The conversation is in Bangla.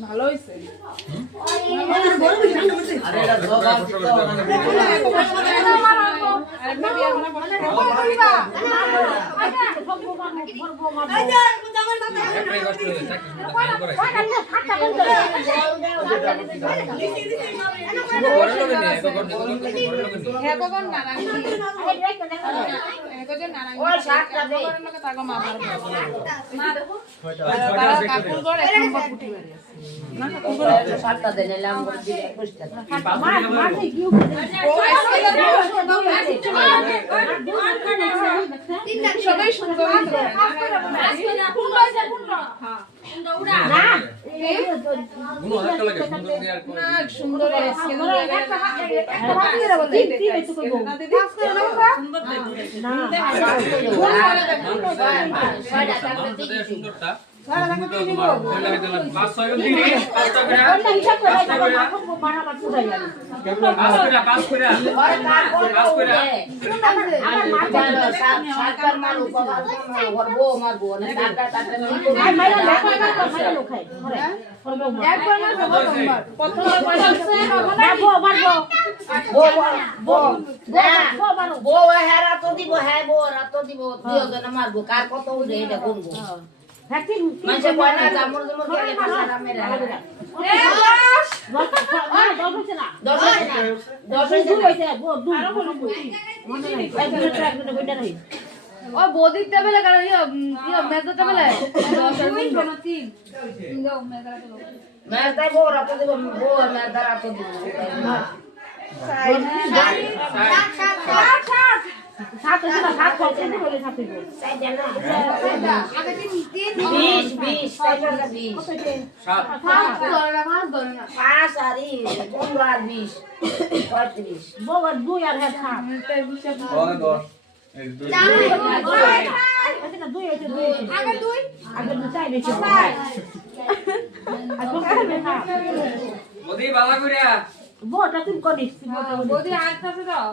ভালো হইছে সবাই সুন্দর মারবো কার কত উঠে এটা গুনবো মানুষে কয় না জামুর জামুর গেলে পাশারা মেরে ও বদিক টেবিলে কারণ মেজর টেবিলে মেজদাই বউ রাত দিব বউ মেজদার রাত দিব সাত আছে না সাত করতে বলে সাত দিব সাই জানা আগে 20 20 সাইটা 20 সাত ধরে না মাছ ধরে না 5 আর 15 আর 20 35 বউ আর 2 আর হ্যাঁ সাত তাই বুঝছ ওরে 10 এই 2 আচ্ছা না 2 আছে 2 আগে 2 আগে 2 চাই বেশি আর তো কাছে না বদি বালা কইরা বউটা তুমি কোনিস বদি আটটাছে দাও